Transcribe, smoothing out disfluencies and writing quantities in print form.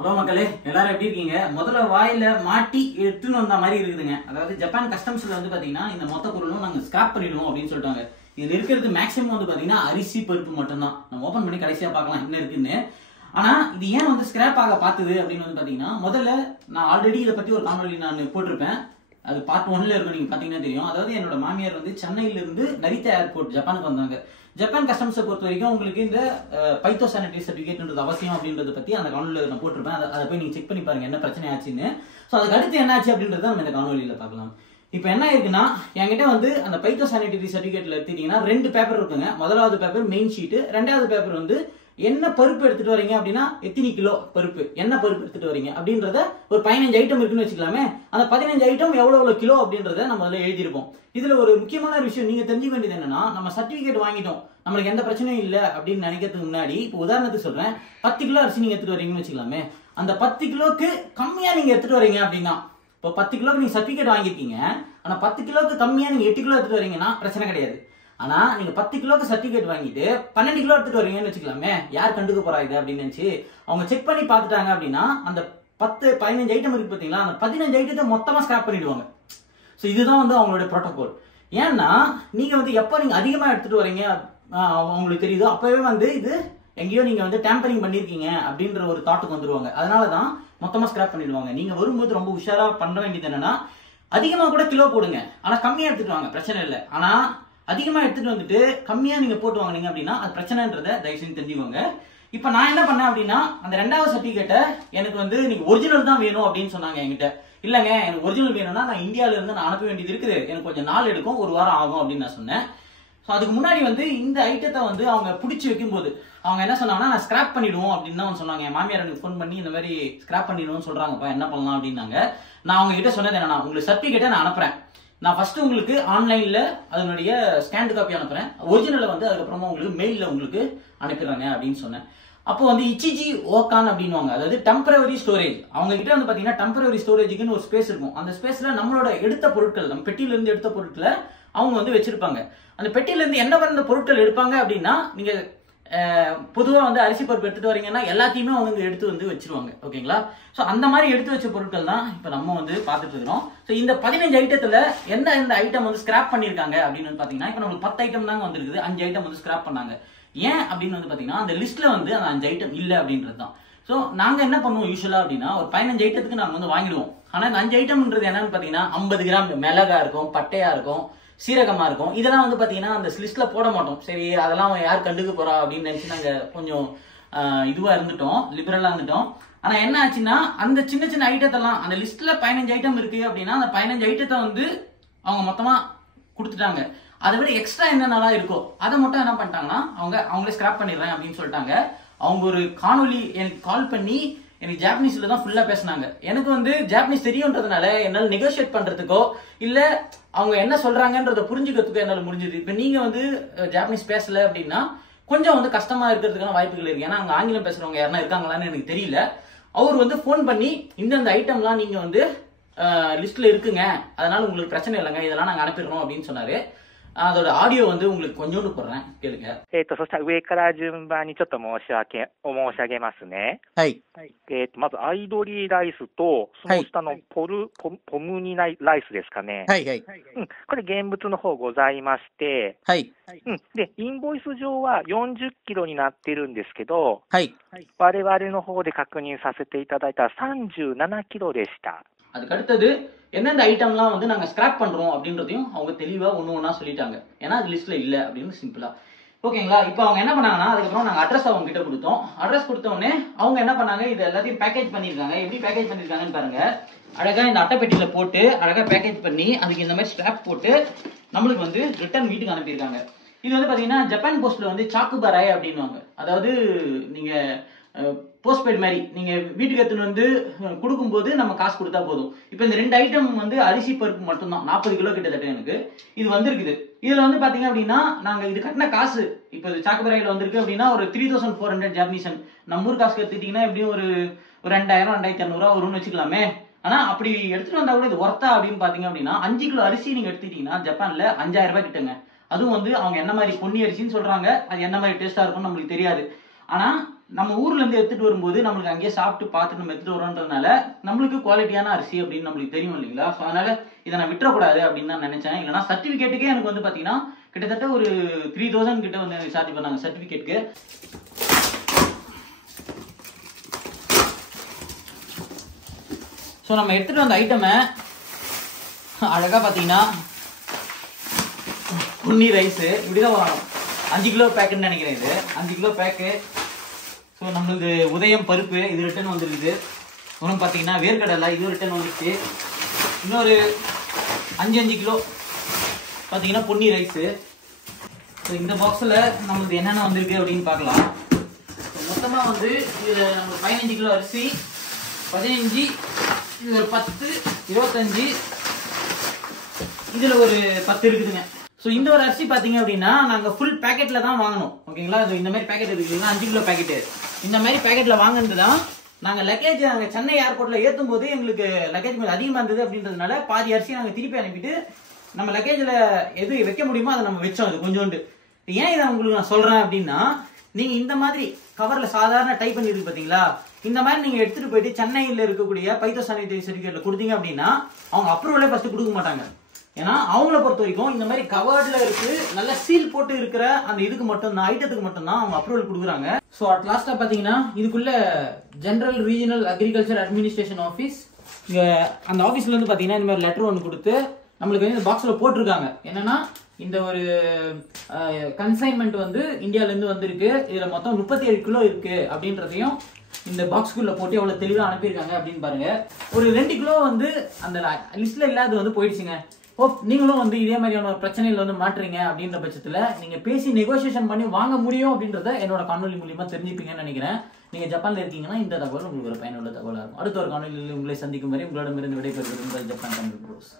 Hello மக்களே, எல்லாரும் எப்படி இருக்கீங்க? முதல்ல வாயில மாட்டி எடுத்துன்னு வந்த மாதிரி இருக்குதுங்க. அதாவது ஜப்பான் கஸ்டம்ஸ்ல வந்து பாத்தீங்கன்னா இந்த மொத்த பொருளும் நாங்க ஸ்கிராப் பண்ணிடுவோம் அப்படின்னு சொல்லிட்டாங்க. இதுல இருக்கிறது மேக்ஸிமம் வந்து பாத்தீங்கன்னா அரிசி பருப்பு மட்டும்தான். நம்ம ஓபன் பண்ணி கடைசியா பார்க்கலாம் என்ன இருக்குன்னு. ஆனா இது ஏன் வந்து ஸ்கிராப் ஆக பார்த்தது அப்படின்னு வந்து பாத்தீங்கன்னா, முதல்ல நான் ஆல்ரெடி இதை பத்தி ஒரு காணொலி நான் போட்டிருப்பேன். அது பார்ட் 1ல இருக்கும், நீங்க பாத்தீங்கன்னா தெரியும். அதாவது என்னோட மாமியார் வந்து சென்னையில இருந்து நரித்தா ஏர்போர்ட் ஜப்பானுக்கு வந்தாங்க. ஜப்பான் கஸ்டம்ஸை பொறுத்த வரைக்கும் உங்களுக்கு இந்த பைத்தோ சானிட்டரி சர்டிஃபிகேட்ன்றது அவசியம் அப்படின்றத பத்தி அந்த காணொலியில் நான் போட்டிருப்பேன். அதை போய் நீங்க செக் பண்ணி பாருங்க என்ன பிரச்சனை ஆச்சுன்னு. ஸோ அதுக்கு அடுத்து என்ன ஆச்சு அப்படின்றத நம்ம இந்த காணொலியில பார்க்கலாம். இப்போ என்ன இருக்குன்னா, என்கிட்ட வந்து அந்த பைத்தோ சானிட்டரி சர்டிஃபிகேட்ல எடுத்துட்டீங்கன்னா 2 பேப்பர் இருக்குங்க. முதலாவது பேப்பர் மெயின் ஷீட்டு, ரெண்டாவது பேப்பர் வந்து என்ன பருப்பு எடுத்துட்டு வரீங்க அப்படின்னா எத்தனை கிலோ பருப்பு, என்ன பருப்பு எடுத்துட்டு வரீங்க அப்படின்றத ஒரு 15 ஐட்டம் இருக்குன்னு வச்சுக்கலாமே. அந்த 15 ஐட்டம் எவ்வளவு கிலோ அப்படின்றத நம்ம அதில் எழுதியிருப்போம். இதுல ஒரு முக்கியமான விஷயம் நீங்க தெரிஞ்சுக்க வேண்டியது என்னன்னா, நம்ம சர்டிபிகேட் வாங்கிட்டோம், நம்மளுக்கு எந்த பிரச்சனையும் இல்லை அப்படின்னு நினைக்கிறதுக்கு முன்னாடி, இப்போ உதாரணத்துக்கு சொல்றேன், 10 கிலோ அரிசி நீங்க எடுத்துட்டு வரீங்கன்னு வச்சுக்கலாமே. அந்த 10 கிலோக்கு கம்மியா நீங்க எடுத்துட்டு வரீங்க அப்படின்னா, இப்போ 10 கிலோக்கு நீங்க சர்டிபிகேட் வாங்கிருக்கீங்க, ஆனா 10 கிலோக்கு கம்மியா நீங்க 8 கிலோ எடுத்துட்டு வரீங்கன்னா பிரச்சனை கிடையாது. ஆனா நீங்க 10 கிலோக்கு சர்டிபிகேட் வாங்கிட்டு 12 கிலோ எடுத்துட்டு வரீங்கன்னு வச்சுக்கலாமே, யார் கண்டுக்க போறா இது அப்படின்னு நினைச்சு அவங்க செக் பண்ணி பார்த்துட்டாங்க அப்படின்னா, அந்த 15 ஐட்டம் இருக்கு பாத்தீங்களா, அந்த 15 ஐட்டத்தை மொத்தமா ஸ்கிராப் பண்ணிடுவாங்க. ஸோ இதுதான் வந்து அவங்களுடைய ப்ரோட்டோகால். ஏன்னா நீங்க வந்து எப்போ நீங்க அதிகமா எடுத்துட்டு வரீங்க அவங்களுக்கு தெரியுதோ அப்பவே வந்து இது எங்கேயோ நீங்க வந்து டேம்பரிங் பண்ணிருக்கீங்க அப்படின்ற ஒரு தாட்டுக்கு வந்துருவாங்க. அதனாலதான் மொத்தமா ஸ்கிராப் பண்ணிடுவாங்க. நீங்க வரும்போது ரொம்ப உஷாரா பண்ண வேண்டியது என்னன்னா, அதிகமா கூட கிலோ போடுங்க, ஆனா கம்மியா எடுத்துட்டு வாங்க, பிரச்சனை இல்லை. ஆனா அதிகமா எடுத்துட்டு வந்துட்டு கம்மியா நீங்க போட்டு வாங்கினீங்க அப்படின்னா அது பிரச்சனைன்றதை தயவு செஞ்சு தெரிஞ்சுக்கோங்க. இப்ப நான் என்ன பண்ணேன் அப்படின்னா, அந்த 2வது சர்டிபிகேட்டை எனக்கு வந்து நீங்க ஒரிஜினல் தான் வேணும் அப்படின்னு சொன்னாங்க என்கிட்ட. இல்லங்க, எனக்கு ஒரிஜினல் வேணும்னா நான் இந்தியாவில இருந்து நான் அனுப்ப வேண்டியது இருக்குது, எனக்கு கொஞ்சம் நாள் எடுக்கும், 1 வாரம் ஆகும் அப்படின்னு நான் சொன்னேன். ஸோ அதுக்கு முன்னாடி வந்து இந்த ஐட்டத்தை வந்து அவங்க பிடிச்சி வைக்கும்போது அவங்க என்ன சொன்னாங்கன்னா, நான் ஸ்கிராப் பண்ணிடுவோம் அப்படின்னு தான் சொன்னாங்க. என் மாமியார் எனக்கு ஃபோன் பண்ணி இந்த மாதிரி ஸ்கிராப் பண்ணிடுவோம்னு சொல்றாங்கப்பா, என்ன பண்ணலாம் அப்படின்னாங்க. நான் அவங்க கிட்ட சொன்னது என்னன்னா, உங்களுக்கு சர்டிபிகேட்டை நான் அனுப்புறேன், நான் ஃபர்ஸ்ட் உங்களுக்கு ஆன்லைன்ல அதனுடைய ஸ்கேன் காப்பி அனுப்புறேன், ஒரிஜினலை வந்து அதுக்கப்புறமா உங்களுக்கு மெயிலில் உங்களுக்கு அனுப்பிடுறாங்க அப்படின்னு சொன்னேன். அப்போ வந்து இச்சிஜி ஓகான் அப்படின்வாங்க, அதாவது டெம்பரவரி ஸ்டோரேஜ். அவங்க கிட்ட வந்து பாத்தீங்கன்னா டெம்பரவரி ஸ்டோரேஜுக்குன்னு ஒரு ஸ்பேஸ் இருக்கும். அந்த ஸ்பேஸ்ல நம்மளோட எடுத்த பொருட்கள், நம்ம பெட்டியில இருந்து எடுத்த பொருட்களை அவங்க வந்து வச்சிருப்பாங்க. அந்த பெட்டியில இருந்து என்ன பண்ண பொருட்கள் எடுப்பாங்க அப்படின்னா, நீங்க பொதுவா வந்து அரிசி பருப்பு எடுத்துட்டு வரீங்கன்னா எல்லாத்தையுமே அவங்க எடுத்து வந்து வச்சிருவாங்க. ஓகேங்களா? ஸோ அந்த மாதிரி எடுத்து வச்ச பொருட்கள் தான் இப்போ நம்ம வந்து பார்த்துட்டு இருக்கிறோம். ஸோ இந்த 15 ஐட்டத்துல எந்த ஐட்டம் வந்து ஸ்கிராப் பண்ணிருக்காங்க அப்படின்னு பாத்தீங்கன்னா, இப்போ நம்மளுக்கு 10 ஐட்டம் தாங்க வந்திருக்குது, 5 ஐட்டம் வந்து ஸ்கிராப் பண்ணாங்க. ஏன் அப்படின்னு வந்து பாத்தீங்கன்னா, அந்த லிஸ்ட்ல வந்து அந்த 5 ஐட்டம் இல்லை அப்படின்றது தான். ஸோ நாங்க என்ன பண்ணுவோம் யூஸ்வலா அப்படின்னா, ஒரு 15 ஐட்டத்துக்கு நாங்க வந்து வாங்கிடுவோம். ஆனா இந்த 5 ஐட்டம்ன்றது என்னன்னு பாத்தீங்கன்னா, 50 கிராம் மிளகா இருக்கும், பட்டையா இருக்கும், சீரகமா இருக்கும். இதெல்லாம் வந்து பாத்தீங்கன்னா அந்த லிஸ்ட்ல போட மாட்டோம். சரி அதெல்லாம் யார் கண்டுக்க போறா அப்படின்னு நினைச்சு நாங்க கொஞ்சம் இதுவா இருந்துட்டோம், லிபரலா இருந்துட்டோம். ஆனா என்ன ஆச்சுன்னா, அந்த சின்ன சின்ன ஐட்டத்தெல்லாம் அந்த லிஸ்ட்ல 15 ஐட்டம் இருக்கு அப்படின்னா, அந்த 15 ஐட்டத்தை வந்து அவங்க மொத்தமா கொடுத்துட்டாங்க. அதை விட எக்ஸ்ட்ரா என்னென்னலாம் இருக்கோ அதை மட்டும் என்ன பண்ணிட்டாங்கன்னா அவங்களே ஸ்கிராப் பண்ணிடுறேன் அப்படின்னு சொல்லிட்டாங்க. அவங்க ஒரு காணொலி எனக்கு கால் பண்ணி எனக்கு ஜாப்பனீஸ்ல தான் ஃபுல்லா பேசினாங்க. எனக்கு வந்து ஜாப்பனீஸ் தெரியும்ன்றதுனால என்னால் நெகோசியேட் பண்றதுக்கோ இல்ல அவங்க என்ன சொல்றாங்கன்றத புரிஞ்சுக்கிறதுக்கோ என்னால் முடிஞ்சது. இப்ப நீங்க வந்து ஜாப்பனீஸ் பேசல அப்படின்னா கொஞ்சம் வந்து கஷ்டமா இருக்கிறதுக்கான வாய்ப்புகள் இருக்கு. ஏன்னா அங்க ஆங்கிலம் பேசுறவங்க யாருன்னா இருக்காங்களான்னு எனக்கு தெரியல. அவர் வந்து போன் பண்ணி இந்தந்த ஐட்டம்லாம் நீங்க வந்து லிஸ்ட்ல இருக்குங்க, அதனால உங்களுக்கு பிரச்சனை இல்லைங்க, இதெல்லாம் நாங்க அனுப்பிடுறோம் அப்படின்னு சொன்னாரு. அதோட ஆடியோ வந்து உங்களுக்கு கொஞ்சோண்டு போடுறேன், கேளுங்க.そしたら上から順番にちょっと申し上げますね。はい。まずアイドリーライスとその下のポムニライスですかね。はいはい。これ現物の方ございまして、はい。でインボイス上は40キロになってるんですけど、はい。我々の方で確認させていただいたら37キロでした。அதுக்கு அடுத்தது எந்தெந்த ஐட்டம்லாம் வந்து நாங்க ஸ்கிராப் பண்றோம் அப்படின்றதையும் அவங்க தெளிவா ஒண்ணா சொல்லிட்டாங்க. ஏன்னா அது லிஸ்ட்ல இல்ல அப்படின்னு சிம்பிளா. ஓகேங்களா? இப்போ அவங்க என்ன பண்ணாங்கன்னா, அதுக்கப்புறம் நாங்க அட்ரஸ் அவங்க கிட்ட கொடுத்தோம். அட்ரஸ் கொடுத்த உடனே அவங்க என்ன பண்ணாங்க, இது எல்லாத்தையும் பேக்கேஜ் பண்ணிருக்காங்க. எப்படி பேக்கேஜ் பண்ணிருக்காங்கன்னு பாருங்க. அழகா இந்த அட்டைப்பெட்டியில போட்டு அழகா பேக்கேஜ் பண்ணி அதுக்கு இந்த மாதிரி ஸ்ட்ராப் போட்டு நம்மளுக்கு வந்து ரிட்டர்ன் வீட்டுக்கு அனுப்பியிருக்காங்க. இது வந்து பாத்தீங்கன்னா ஜப்பான் போஸ்ட்ல வந்து சாக்குபராய் அப்படின்வாங்க. அதாவது நீங்க போஸ்ட்பெய்ட் மாதிரி நீங்க வீட்டுக்கு எடுத்துன்னு வந்து கொடுக்கும்போது நம்ம காசு கொடுத்தா போதும். இப்போ இந்த 2 ஐட்டம் வந்து அரிசி பருப்பு மட்டும்தான், 40 கிலோ கிட்டத்தட்ட எனக்கு இது வந்திருக்குது. இதுல வந்து பாத்தீங்க அப்படின்னா நாங்க இது கட்டின காசு இப்போ சாக்குபராயில வந்திருக்கு அப்படின்னா ஒரு 3400 ஜாப்பனீஸ். நம்ம ஊர் காசு எடுத்துட்டீங்கன்னா எப்படியும் ஒரு 2000 2500 வரும்னு வச்சுக்கலாமே. ஆனா அப்படி எடுத்துட்டு வந்தா கூட இது ஒர்த்தா அப்படின்னு பாத்தீங்க அப்படின்னா, 5 கிலோ அரிசி நீங்க எடுத்துட்டீங்கன்னா ஜப்பான்ல 5000 ரூபாய் கிட்டங்க. அதுவும் வந்து அவங்க என்ன மாதிரி பொன்னி அரிசின்னு சொல்றாங்க, அது என்ன மாதிரி டேஸ்டா இருக்கும்னு நம்மளுக்கு தெரியாது. ஆனா நம்ம ஊர்ல இருந்து எடுத்துட்டு வரும்போது நம்மளுக்கு அங்கேயே சாப்பிட்டு பார்த்துட்டு நம்ம எடுத்துட்டு வரோன்றதுனால நம்மளுக்கு குவாலிட்டியான அரிசி அப்படின்னு நம்மளுக்கு தெரியும் இல்லைங்களா. ஸோ அதனால இதை நான் விட்டுறக்கூடாது அப்படின்னு நான் நினைச்சேன். இல்லைன்னா சர்டிஃபிகேட்டுக்கே எனக்கு வந்து பார்த்தீங்கன்னா கிட்டத்தட்ட ஒரு 3000 கிட்ட வந்து சார்ஜ் பண்ணாங்க சர்டிஃபிகேட்டுக்கு. ஸோ நம்ம எடுத்துட்டு வந்த ஐட்டமை அழகா பார்த்தீங்கன்னா பொன்னி ரைஸு இப்படிதான் 5 கிலோ பேக்குன்னு நினைக்கிறேன். இது 5 கிலோ பேக்கு. ஸோ நம்மளுக்கு உதயம் பருப்பு இது ரிட்டர்ன் வந்துருக்குது. அப்புறம் பார்த்தீங்கன்னா வேர்க்கடலை இது ரிட்டர்ன் வந்துச்சு. இன்னொரு 5 கிலோ பார்த்தீங்கன்னா பொன்னி ரைஸு. ஸோ இந்த பாக்ஸில் நம்மளுக்கு என்னென்ன வந்திருக்கு அப்படின்னு பார்க்கலாம். மொத்தமாக வந்து இதில் நம்மளுக்கு 15 கிலோ அரிசி, 15, இது ஒரு 10, 25, இதில் ஒரு 10 இருக்குதுங்க. ஸோ இந்த ஒரு அரிசி பார்த்தீங்க அப்படின்னா நாங்கள் ஃபுல் பேக்கெட்டில் தான் வாங்கணும். ஓகேங்களா. இந்த மாதிரி பேக்கெட் இருக்குங்களா 5 கிலோ பேக்கெட்டு. இந்த மாதிரி பேக்கெட்டில் வாங்கினது தான் நாங்கள் லக்கேஜ் நாங்கள் சென்னை ஏர்போர்ட்டில் ஏற்றும் போது எங்களுக்கு லக்கேஜ் கொஞ்சம் அதிகமாக இருந்தது அப்படின்றதுனால பாதி அரிசி நாங்கள் திருப்பி அனுப்பிட்டு நம்ம லக்கேஜில் எது வைக்க முடியுமோ அதை நம்ம வச்சோம். அது கொஞ்சோண்டு. ஏன் இதை உங்களுக்கு நான் சொல்கிறேன் அப்படின்னா, நீங்கள் இந்த மாதிரி கவரில் சாதாரண டைப் பண்ணிருக்கு பார்த்தீங்களா, இந்த மாதிரி நீங்கள் எடுத்துகிட்டு போயிட்டு சென்னையில் இருக்கக்கூடிய பைத்தோசானிட்டரி சர்டிஃபிகேட்டில் கொடுத்தீங்க அப்படின்னா அவங்க அப்ரூவலே ஃபஸ்ட்டு கொடுக்க மாட்டாங்க. ஏன்னா அவங்கள பொறுத்த வரைக்கும் இந்த மாதிரி கவர்ட்ல இருக்கு நல்ல சீல் போட்டு இருக்கிற அந்த இதுக்கு மட்டும் தான் ஐட்டத்துக்கு மட்டும் தான் அவங்க அப்ரூவல் கொடுக்குறாங்க. ஸோ அட் லாஸ்டா பாத்தீங்கன்னா இதுக்குள்ள general regional agriculture administration office, இங்க அந்த ஆஃபீஸ்ல இருந்து பாத்தீங்கன்னா இந்த மாதிரி லெட்டர் ஒன்று கொடுத்து நம்மளுக்கு வந்து இந்த பாக்ஸ்ல போட்டிருக்காங்க. என்னன்னா இந்த ஒரு கன்சைன்மெண்ட் வந்து இந்தியால இருந்து வந்திருக்கு, இதுல மொத்தம் 37 கிலோ இருக்கு அப்படின்றதையும் இந்த பாக்ஸ்குள்ள போட்டு எவ்வளவு தெளிவா அனுப்பியிருக்காங்க அப்படின்னு பாருங்க. ஒரு 2 கிலோ வந்து அந்த லிஸ்ட்ல இல்லாத வந்து போயிடுச்சுங்க. நீங்களும் வந்து இதே மாதிரியான பிரச்சனைகள் வந்து மாட்டுறீங்க அப்படின்ற பட்சத்துல நீங்க பேசி நெகோசியேஷன் பண்ணி வாங்க முடியும் அப்படின்றத என்னோட காணொலி மூலியமா தெரிஞ்சுப்பீங்கன்னு நினைக்கிறேன். நீங்க ஜப்பான்ல இருக்கீங்கன்னா இந்த தகவல் உங்களுக்கு ஒரு பயனுள்ள தகவலா இருக்கும். அடுத்த ஒரு காணொலியில் உங்களை சந்திக்கும் வரை உங்களிடமிருந்து விடைபெறுவது ஜப்பான் தமிழ் ப்ரோஸ்.